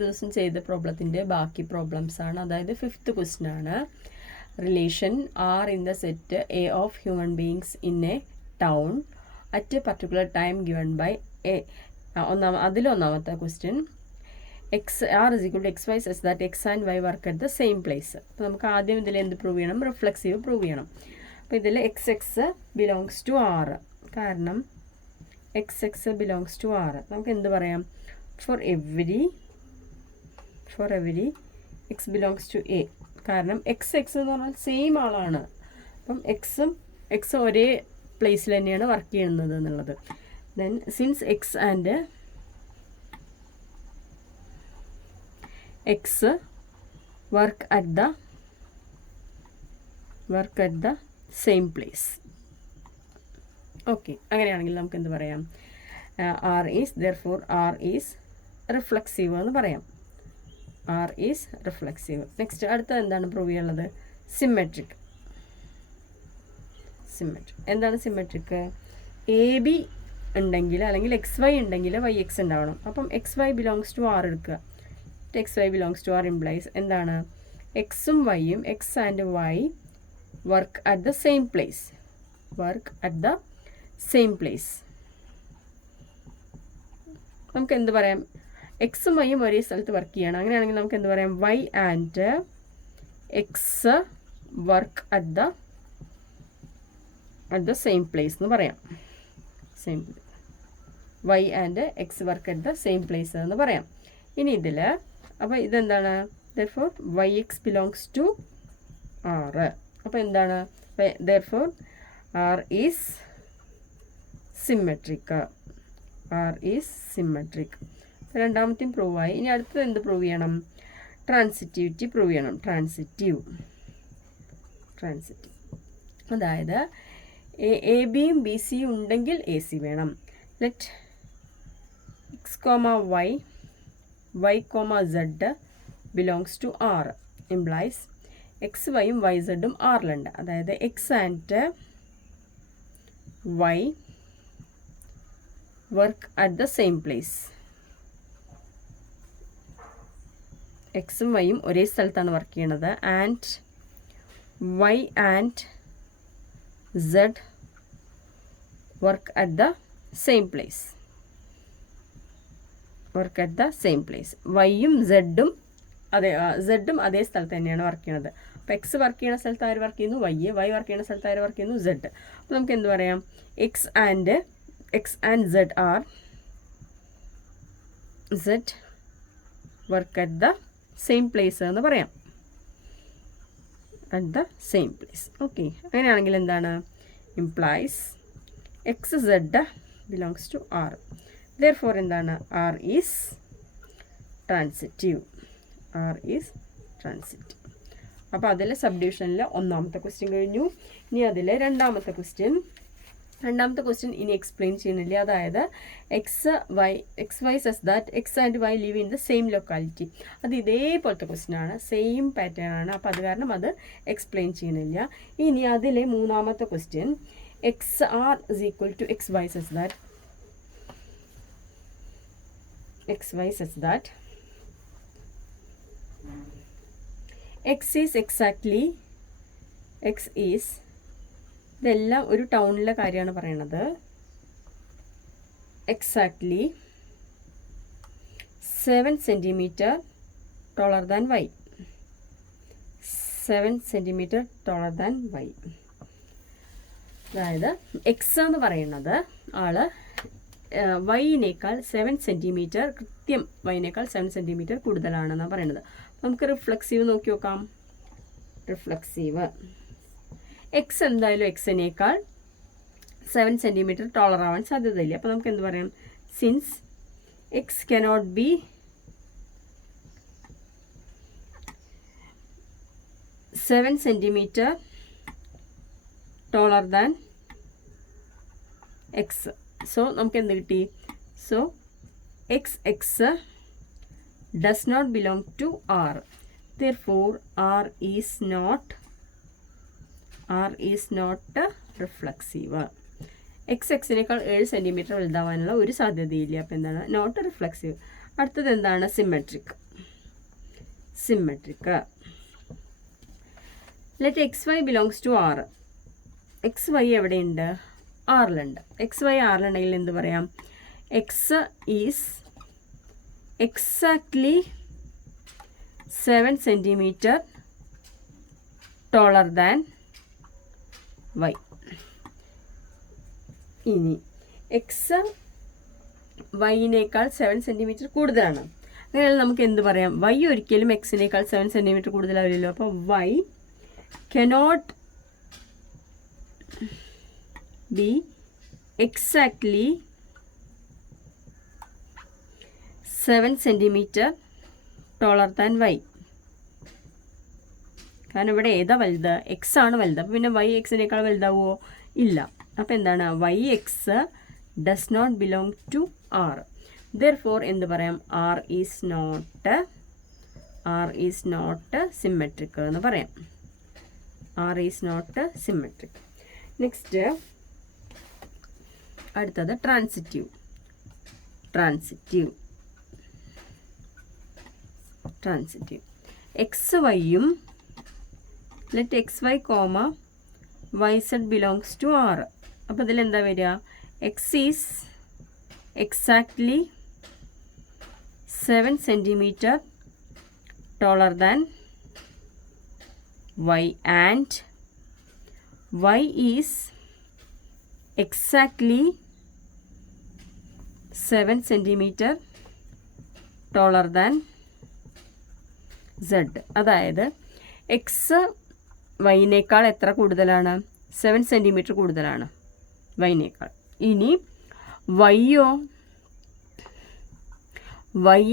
ദിവസം ചെയ്ത പ്രോബ്ലത്തിൻ്റെ ബാക്കി പ്രോബ്ലംസ് ആണ്. അതായത് 5th ക്വസ്റ്റ്യൻ ആണ്. Relation R in the set A of human beings in a town at a particular time given by A. അതിലൊന്നാമത്തെ question x R is equal to x y such that x and y work at the same place. അപ്പോൾ നമുക്ക് ആദ്യം ഇതിൽ എന്ത് prove ചെയ്യണം? Reflexive prove ചെയ്യണം. അപ്പോൾ ഇതിൽ x x belongs to R. കാരണം x x belongs to R. നമുക്ക് എന്ത് പറയാം? For every x belongs to A. കാരണം എക്സ് എക്സ് എന്ന് പറഞ്ഞാൽ സെയിം ആളാണ്. അപ്പം എക്സ് ഒരേ പ്ലേസിൽ തന്നെയാണ് വർക്ക് ചെയ്യുന്നത് എന്നുള്ളത്. Then since X and X work at the same place. Okay, അങ്ങനെയാണെങ്കിൽ നമുക്ക് എന്ത് പറയാം? R is therefore R is reflexive എന്ന് പറയാം. R is reflexive. നെക്സ്റ്റ് അടുത്തത് എന്താണ് പ്രൂവ് ചെയ്യാനുള്ളത്? സിമെട്രിക്. എന്താണ് സിമെട്രിക്? എ ബി ഉണ്ടെങ്കിൽ അല്ലെങ്കിൽ എക്സ് വൈ ഉണ്ടെങ്കിൽ വൈ എക്സ് ഉണ്ടാവണം. അപ്പം x y belongs to R എടുക്കുക. X y belongs to R implies എന്താണ്? എക്സും വൈയും x and y work at the same place. നമുക്ക് എന്ത് പറയാം? എക്സും വൈയും ഒരേ സ്ഥലത്ത് വർക്ക് ചെയ്യണം. അങ്ങനെയാണെങ്കിൽ നമുക്ക് എന്ത് പറയാം? Y and X work at the same place എന്ന് പറയാം. Y and X work at the same place എന്ന് പറയാം. ഇനി ഇതിൽ അപ്പോൾ ഇതെന്താണ്? Therefore Y X belongs to R. അപ്പോൾ എന്താണ്? Therefore R is symmetric. രണ്ടാമത്തെയും പ്രൂവ് ആയി. ഇനി അടുത്തത് എന്ത് പ്രൂവ് ചെയ്യണം? ട്രാൻസിറ്റിവിറ്റി പ്രൂവ് ചെയ്യണം. ട്രാൻസിറ്റീവ്. അതായത് എ ബിയും ബി സിയും ഉണ്ടെങ്കിൽ എ സി വേണം. Let X comma Y comma Z belongs to R implies x വൈയും വൈ സെഡും ആറിലുണ്ട്. അതായത് x and y work at the same place. എക്സും വൈയും ഒരേ സ്ഥലത്താണ് വർക്ക് ചെയ്യണത്. And y and z work at the same place. വൈയും സെഡും അതേ സ്ഥലത്ത് തന്നെയാണ് വർക്ക് ചെയ്യണത്. അപ്പോൾ എക്സ് വർക്ക് ചെയ്യുന്ന സ്ഥലത്ത് ആര് വർക്ക് ചെയ്യുന്നു? വൈ വർക്ക് ചെയ്യുന്ന സ്ഥലത്ത് ആര് വർക്ക് ചെയ്യുന്നു? സെഡ്. അപ്പോൾ നമുക്ക് എന്ത് പറയാം? X and z are z work at the same place എന്ന് പറയാം. ഓക്കെ, അങ്ങനെയാണെങ്കിൽ എന്താണ്? Implies x z belongs to R. Therefore എന്താണ്? R is transitive. അപ്പോൾ അതിൽ സബ്ഡിവിഷനിൽ ഒന്നാമത്തെ ക്വസ്റ്റ്യൻ കഴിഞ്ഞു. ഇനി അതിൽ രണ്ടാമത്തെ ക്വസ്റ്റ്യൻ ഇനി എക്സ്പ്ലെയിൻ ചെയ്യുന്നില്ല. അതായത് x y such that x and y live in the same locality. അത് ഇതേപോലത്തെ ക്വസ്റ്റ്യൻ ആണ്, സെയിം പാറ്റേൺ ആണ്. അപ്പോൾ അത് കാരണം അത് എക്സ്പ്ലെയിൻ ചെയ്യുന്നില്ല. ഇനി അതിലെ മൂന്നാമത്തെ question x R is equal to x y such that ഇതെല്ലാം ഒരു ടൗണിലെ കാര്യമാണ് പറയണത്. Exactly 7 centimetre taller than y. 7 centimetre taller than y. അതായത് എക്സ് എന്ന് പറയുന്നത് ആള് വൈനേക്കാൾ 7 സെൻറ്റിമീറ്റർ കൃത്യം വൈനേക്കാൾ 7 സെൻറ്റിമീറ്റർ കൂടുതലാണെന്നാണ് പറയുന്നത്. നമുക്ക് റിഫ്ലെക്സീവ് നോക്കി നോക്കാം. റിഫ്ലെക്സീവ് എക്സ് എന്തായാലും എക്സിനേക്കാൾ 7 സെൻറ്റിമീറ്റർ ടോളർ ആവാൻ സാധ്യതയില്ല. അപ്പോൾ നമുക്ക് എന്ത് പറയാം? Since x cannot be seven centimetre taller than x. So നമുക്ക് എന്ത് കിട്ടി? So x does not belong to R. Therefore R is not reflexive. എക്സിനേക്കാൾ 7 സെൻറ്റിമീറ്റർ വലുതാവാനുള്ള ഒരു സാധ്യതയില്ല. അപ്പോൾ എന്താണ്? Not reflexive. അടുത്തത് എന്താണ്? Symmetric. symmetric. Let xy belongs to R. xy എവിടെയുണ്ട്? ആറിലുണ്ട്. xy ആറിലുണ്ടെങ്കിൽ എന്ത് പറയാം? x is exactly 7 centimeter taller than y. ഇനി എക്സ് വൈനേക്കാൾ 7 സെൻറ്റിമീറ്റർ കൂടുതലാണ്. അങ്ങനെയാണെങ്കിൽ നമുക്ക് എന്ത് പറയാം? വൈ ഒരിക്കലും എക്സിനേക്കാൾ 7 സെൻറ്റിമീറ്റർ കൂടുതലാവില്ലല്ലോ. അപ്പോൾ Y cannot be exactly 7 centimetre taller than Y. കാരണം ഇവിടെ ഏതാ വലുത്? എക്സ് ആണ് വലുത്. അപ്പോൾ പിന്നെ വൈ എക്സിനേക്കാൾ വലുതാവുമോ? ഇല്ല. അപ്പോൾ എന്താണ്? Y x does not belong to R. Therefore എന്ത് പറയാം? ആർ ഈസ് നോട്ട് സിമെട്രിക് എന്ന് പറയാം. R is not symmetric. Next അടുത്തത് ട്രാൻസിറ്റീവ്. എക്സ് വൈയും let X y comma y Z belongs to R. അപ്പോൾ ഇതിലെന്താ വരിക? X is exactly 7 centimetre taller than y and y is exactly 7 centimetre taller than z. അതായത് x വൈനേക്കാൾ എത്ര കൂടുതലാണ്? 7 centimetre കൂടുതലാണ് വൈനേക്കാൾ. ഇനി വൈയോ? വൈ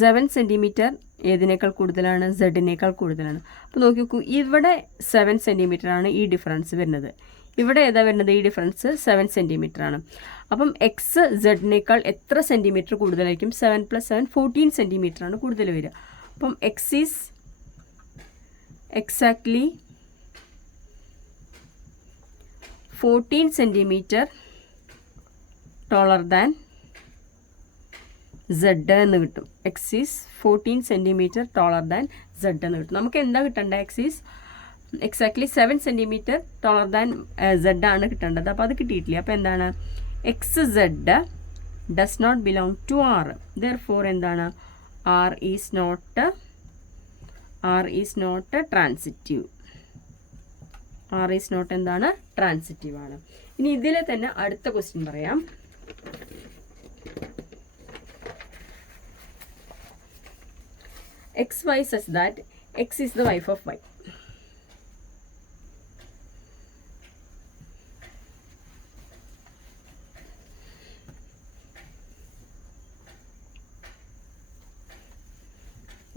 7 സെൻറ്റിമീറ്റർ ഏതിനേക്കാൾ കൂടുതലാണ്? സെഡിനേക്കാൾ കൂടുതലാണ്. അപ്പോൾ നോക്കി നോക്കൂ, ഇവിടെ 7 സെൻറ്റിമീറ്റർ ആണ് ഈ ഡിഫറൻസ് വരുന്നത്. ഇവിടെ ഏതാ വരുന്നത്? ഈ ഡിഫറൻസ് 7 സെൻറ്റിമീറ്റർ ആണ്. അപ്പം എക്സ് സെഡിനേക്കാൾ എത്ര സെൻറ്റിമീറ്റർ കൂടുതലായിരിക്കും? 7 + 7 14 സെൻറ്റിമീറ്റർ ആണ് കൂടുതൽ വരിക. അപ്പം x is exactly 14 centimetre taller than z എന്ന് കിട്ടും. X is 14 centimetre taller than z എന്ന് കിട്ടും. നമുക്ക് എന്താ കിട്ടേണ്ടത്? X is exactly 7 centimetre taller than z ആണ് കിട്ടേണ്ടത്. അപ്പോൾ അത് കിട്ടിയിട്ടില്ല. അപ്പോൾ എന്താണ്? X Z does not belong to R. Therefore എന്താണ്? R is not transitive. R is not എന്താണ്? ട്രാൻസിറ്റീവ് ആണ്. ഇനി ഇതിലെ തന്നെ അടുത്ത ക്വസ്റ്റ്യൻ പറയാം. XY such that X is the wife of Y.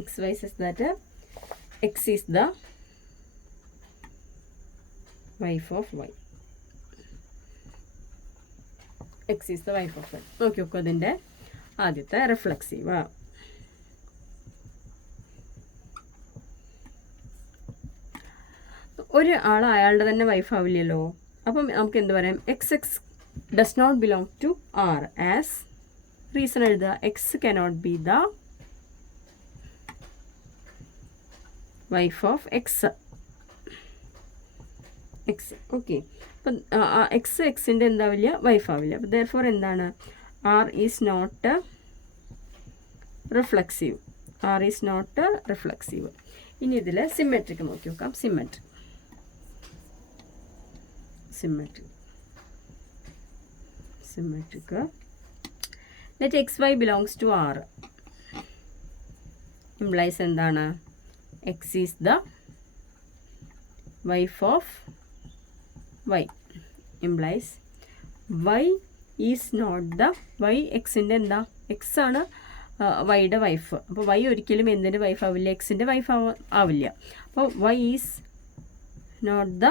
XY says that X is the wife of Y. X is the wife of Y. നോക്കി നോക്കൂ, അതിൻ്റെ ആദ്യത്തെ റിഫ്ലെക്സീവ്. ഒരു ആൾ അയാളുടെ തന്നെ വൈഫ് ആവില്ലല്ലോ. അപ്പം നമുക്ക് എന്ത് പറയാം? X does not belong to R. As reason എഴുതുക. X cannot be the wife of x. Okay. അപ്പം എക്സിൻ്റെ എന്താവില്ല? വൈഫ് ആവില്ല. അപ്പം ദെർഫോർ എന്താണ്? R is not reflexive. ഇനി ഇതിൽ സിമെട്രിക് നോക്കി നോക്കാം. Symmetric let xy belongs to R implies എന്താണ്? X is the wife of Y implies Y is not the Y Xൻ്റെ എന്താ? X ആണ് വൈയുടെ വൈഫ്. അപ്പോൾ വൈ ഒരിക്കലും എന്തിൻ്റെ വൈഫ് ആവില്ല? എക്സിൻ്റെ വൈഫ് ആവില്ല. അപ്പോൾ y is not the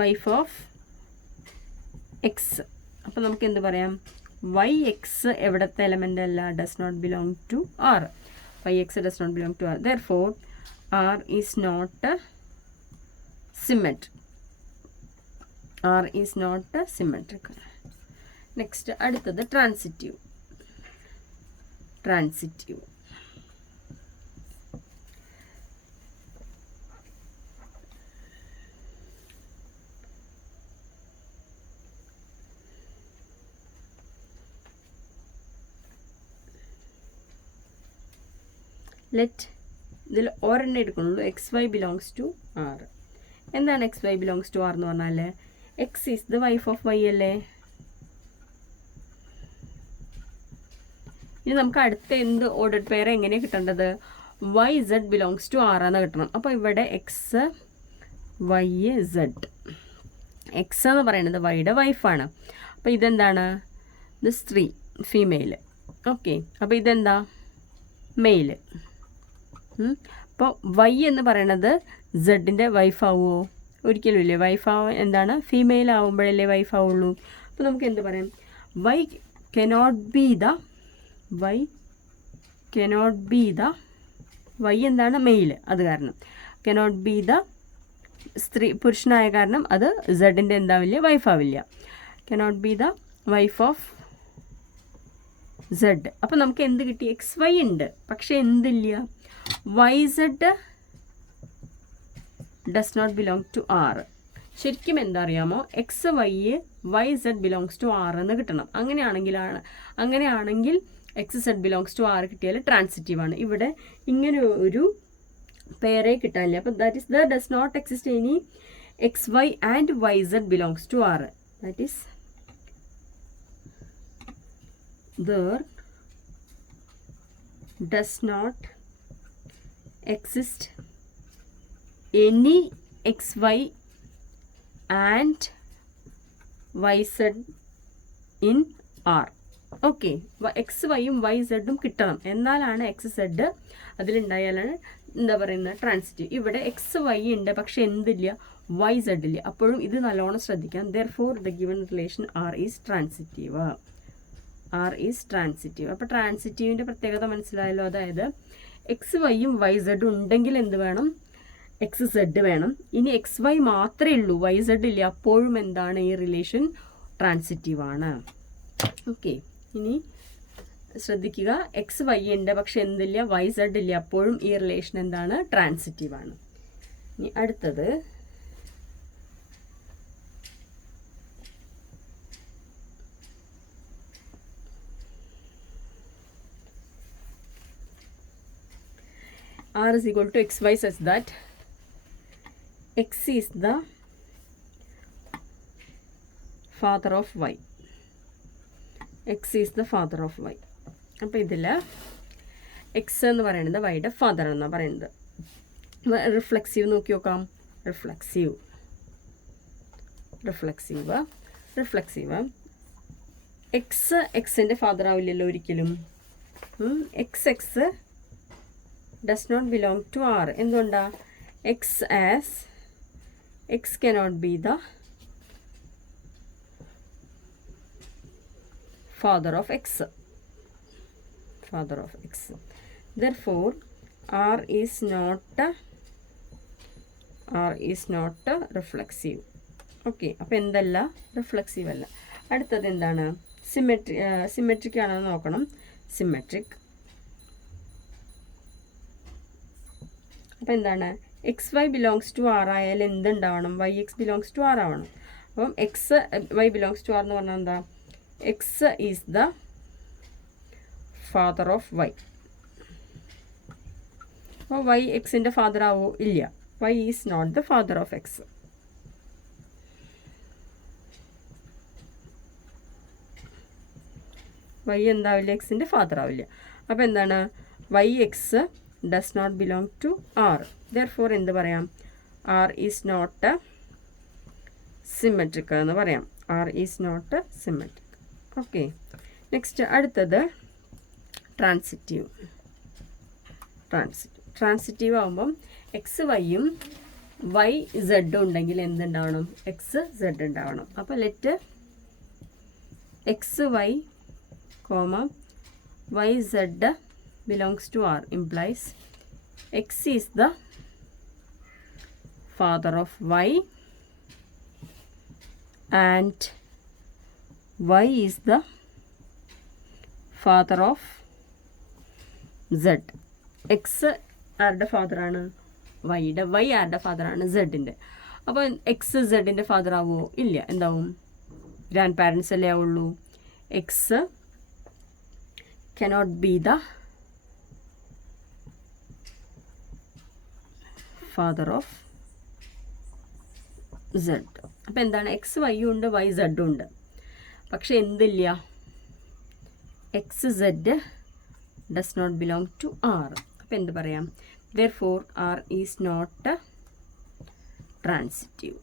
wife of x. അപ്പോൾ നമുക്ക് എന്ത് പറയാം? വൈ എക്സ് എവിടത്തെ എലമെൻ്റ് അല്ല? Does not belong to R. Y x does not belong to R. Therefore R is not symmetric. Next അടുത്തത് ട്രാൻസിറ്റീവ്. ലെറ്റ് ഇതിൽ ഒരെണ്ണം എടുക്കുന്നുള്ളൂ, x y belongs to R. എന്താണ് x y belongs to R എന്ന് പറഞ്ഞാൽ x is the wife of y അല്ലേ. ഇനി നമുക്ക് അടുത്ത എന്ത് ഓർഡർഡ് പെയർ എങ്ങനെയാണ് കിട്ടേണ്ടത്? Y Z belongs to R എന്ന് കിട്ടണം. അപ്പോൾ ഇവിടെ എക്സ് വൈ സെഡ്, എക്സ് എന്ന് പറയുന്നത് വൈയുടെ വൈഫാണ്. അപ്പോൾ ഇതെന്താണ്? ഇത് സ്ത്രീ, ഫീമെയിൽ. ഓക്കെ, അപ്പോൾ ഇതെന്താ? മെയില്. അപ്പോൾ വൈ എന്ന് പറയണത് സെഡിൻ്റെ വൈഫാവുമോ? ഒരിക്കലും ഇല്ലേ. എന്താണ്? ഫീമെയിൽ ആവുമ്പോഴല്ലേ വൈഫാവുള്ളൂ. അപ്പോൾ നമുക്ക് എന്ത് പറയാം? Y cannot be the y എന്താണ്? മെയിൽ. അത് കാരണം കനോട്ട് ബി ദ സ്ത്രീ, പുരുഷനായ കാരണം അത് സെഡിൻ്റെ എന്താവില്ല? വൈഫാവില്ല. Cannot be the wife of Z. അപ്പോൾ നമുക്ക് എന്ത് കിട്ടി? എക്സ് വൈ ഉണ്ട്, പക്ഷെ എന്തില്ല? Y z does not belong to R. ശരിക്കും എന്താ അറിയാമോ? X y Z belongs to R എന്ന് കിട്ടണം. അങ്ങനെയാണെങ്കിൽ x z belongs to R കിട്ടിയാൽ ട്രാൻസിറ്റീവ് ആണ്. ഇവിടെ ഇങ്ങനെ ഒരു പേരെ കിട്ടാനില്ല. അപ്പോൾ that is there does not exist any X Y and Y Z belongs to R. That is there does not exist any xy and yz in R. Okay, x വൈയും Y സെഡും കിട്ടണം, എന്നാലാണ് എക്സ് സെഡ് അതിലുണ്ടായാലാണ് എന്താ പറയുന്നത്? Transitive. ഇവിടെ X y ഉണ്ട്, പക്ഷെ എന്തില്ല? വൈ സെഡ് ഇല്ല. അപ്പോഴും ഇത് നല്ലോണം ശ്രദ്ധിക്കാം. therefore the given relation R is transitive. R is transitive. അപ്പോൾ ട്രാൻസിറ്റീവിൻ്റെ പ്രത്യേകത മനസ്സിലായല്ലോ. അതായത് എക്സ് വൈയും വൈ സെഡും ഉണ്ടെങ്കിൽ എന്ത് വേണം? എക്സ് സെഡ് വേണം. ഇനി എക്സ് വൈ മാത്രമേ ഉള്ളൂ, വൈ സെഡ് ഇല്ല, അപ്പോഴും എന്താണ്? ഈ റിലേഷൻ ട്രാൻസിറ്റീവ് ആണ്. ഓക്കെ, ഇനി ശ്രദ്ധിക്കുക, എക്സ് വൈ ഉണ്ട്, പക്ഷെ എന്തില്ല? വൈ സെഡ് ഇല്ല, അപ്പോഴും ഈ റിലേഷൻ എന്താണ്? ട്രാൻസിറ്റീവ് ആണ്. ഇനി അടുത്തത് R is equal to xy such that x is the father of y. x is the father of y. അപ്പോൾ ഇതിൽ എക്സ് എന്ന് പറയുന്നത് വൈയുടെ ഫാദർ എന്നാണ് പറയുന്നത്. റിഫ്ലെക്സീവ് നോക്കി നോക്കാം. റിഫ്ലെക്സീവ് എക്സിൻ്റെ ഫാദർ ആവില്ലല്ലോ ഒരിക്കലും. X does not belong to R. എന്തുകൊണ്ടാ? X cannot be the father of X. Therefore R is not reflexive. Okay, അപ്പോൾ എന്തല്ല? റിഫ്ലെക്സീവ് അല്ല. അടുത്തത് എന്താണ്? സിമെട്രിക് ആണോ നോക്കണം. സിമെട്രിക്. അപ്പോൾ എന്താണ്? X y belongs to R ആയാൽ എന്തുണ്ടാവണം? Y X belongs to R ആവണം. അപ്പം x y belongs to R എന്ന് പറഞ്ഞാൽ എന്താ? X is the father of y. അപ്പോൾ വൈ എക്സിൻ്റെ ഫാദർ ആവോ? ഇല്ല. Y is not the father of x. Y എന്താവില്ല? എക്സിൻ്റെ ഫാദർ ആവില്ല. അപ്പോൾ എന്താണ്? Y x does not belong to R. Therefore എന്ത് പറയാം? R is not symmetric എന്ന് പറയാം. R is not symmetric. Okay, next അടുത്തത് ട്രാൻസിറ്റീവ് ആകുമ്പം എക്സ് വൈയും വൈ സെഡും ഉണ്ടെങ്കിൽ എന്തുണ്ടാവണം? എക്സ് സെഡ് ഉണ്ടാവണം. അപ്പോൾ let X Y Y Z belongs to R implies X is the father of Y and Y is the father of Z. X ആരുടെ ഫാദറാണ്? വൈയുടെ. വൈ ആരുടെ ഫാദറാണ്? സെഡിൻ്റെ. അപ്പോൾ എക്സ് സെഡിൻ്റെ ഫാദർ ആവുമോ? ഇല്ല. എന്താവും? ഗ്രാൻഡ് പാരൻസ് അല്ലേ ആവുള്ളൂ. X cannot be the father of Z. അപ്പോൾ എന്താണ്, എക്സ് വൈയും ഉണ്ട് വൈ സെഡും ഉണ്ട്, പക്ഷെ എന്തില്ല, X Z does not belong to R. അപ്പോൾ എന്ത് പറയാം, therefore R is not transitive.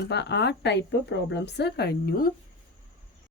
അപ്പോൾ ആ ടൈപ്പ് പ്രോബ്ലംസ് കഴിഞ്ഞു.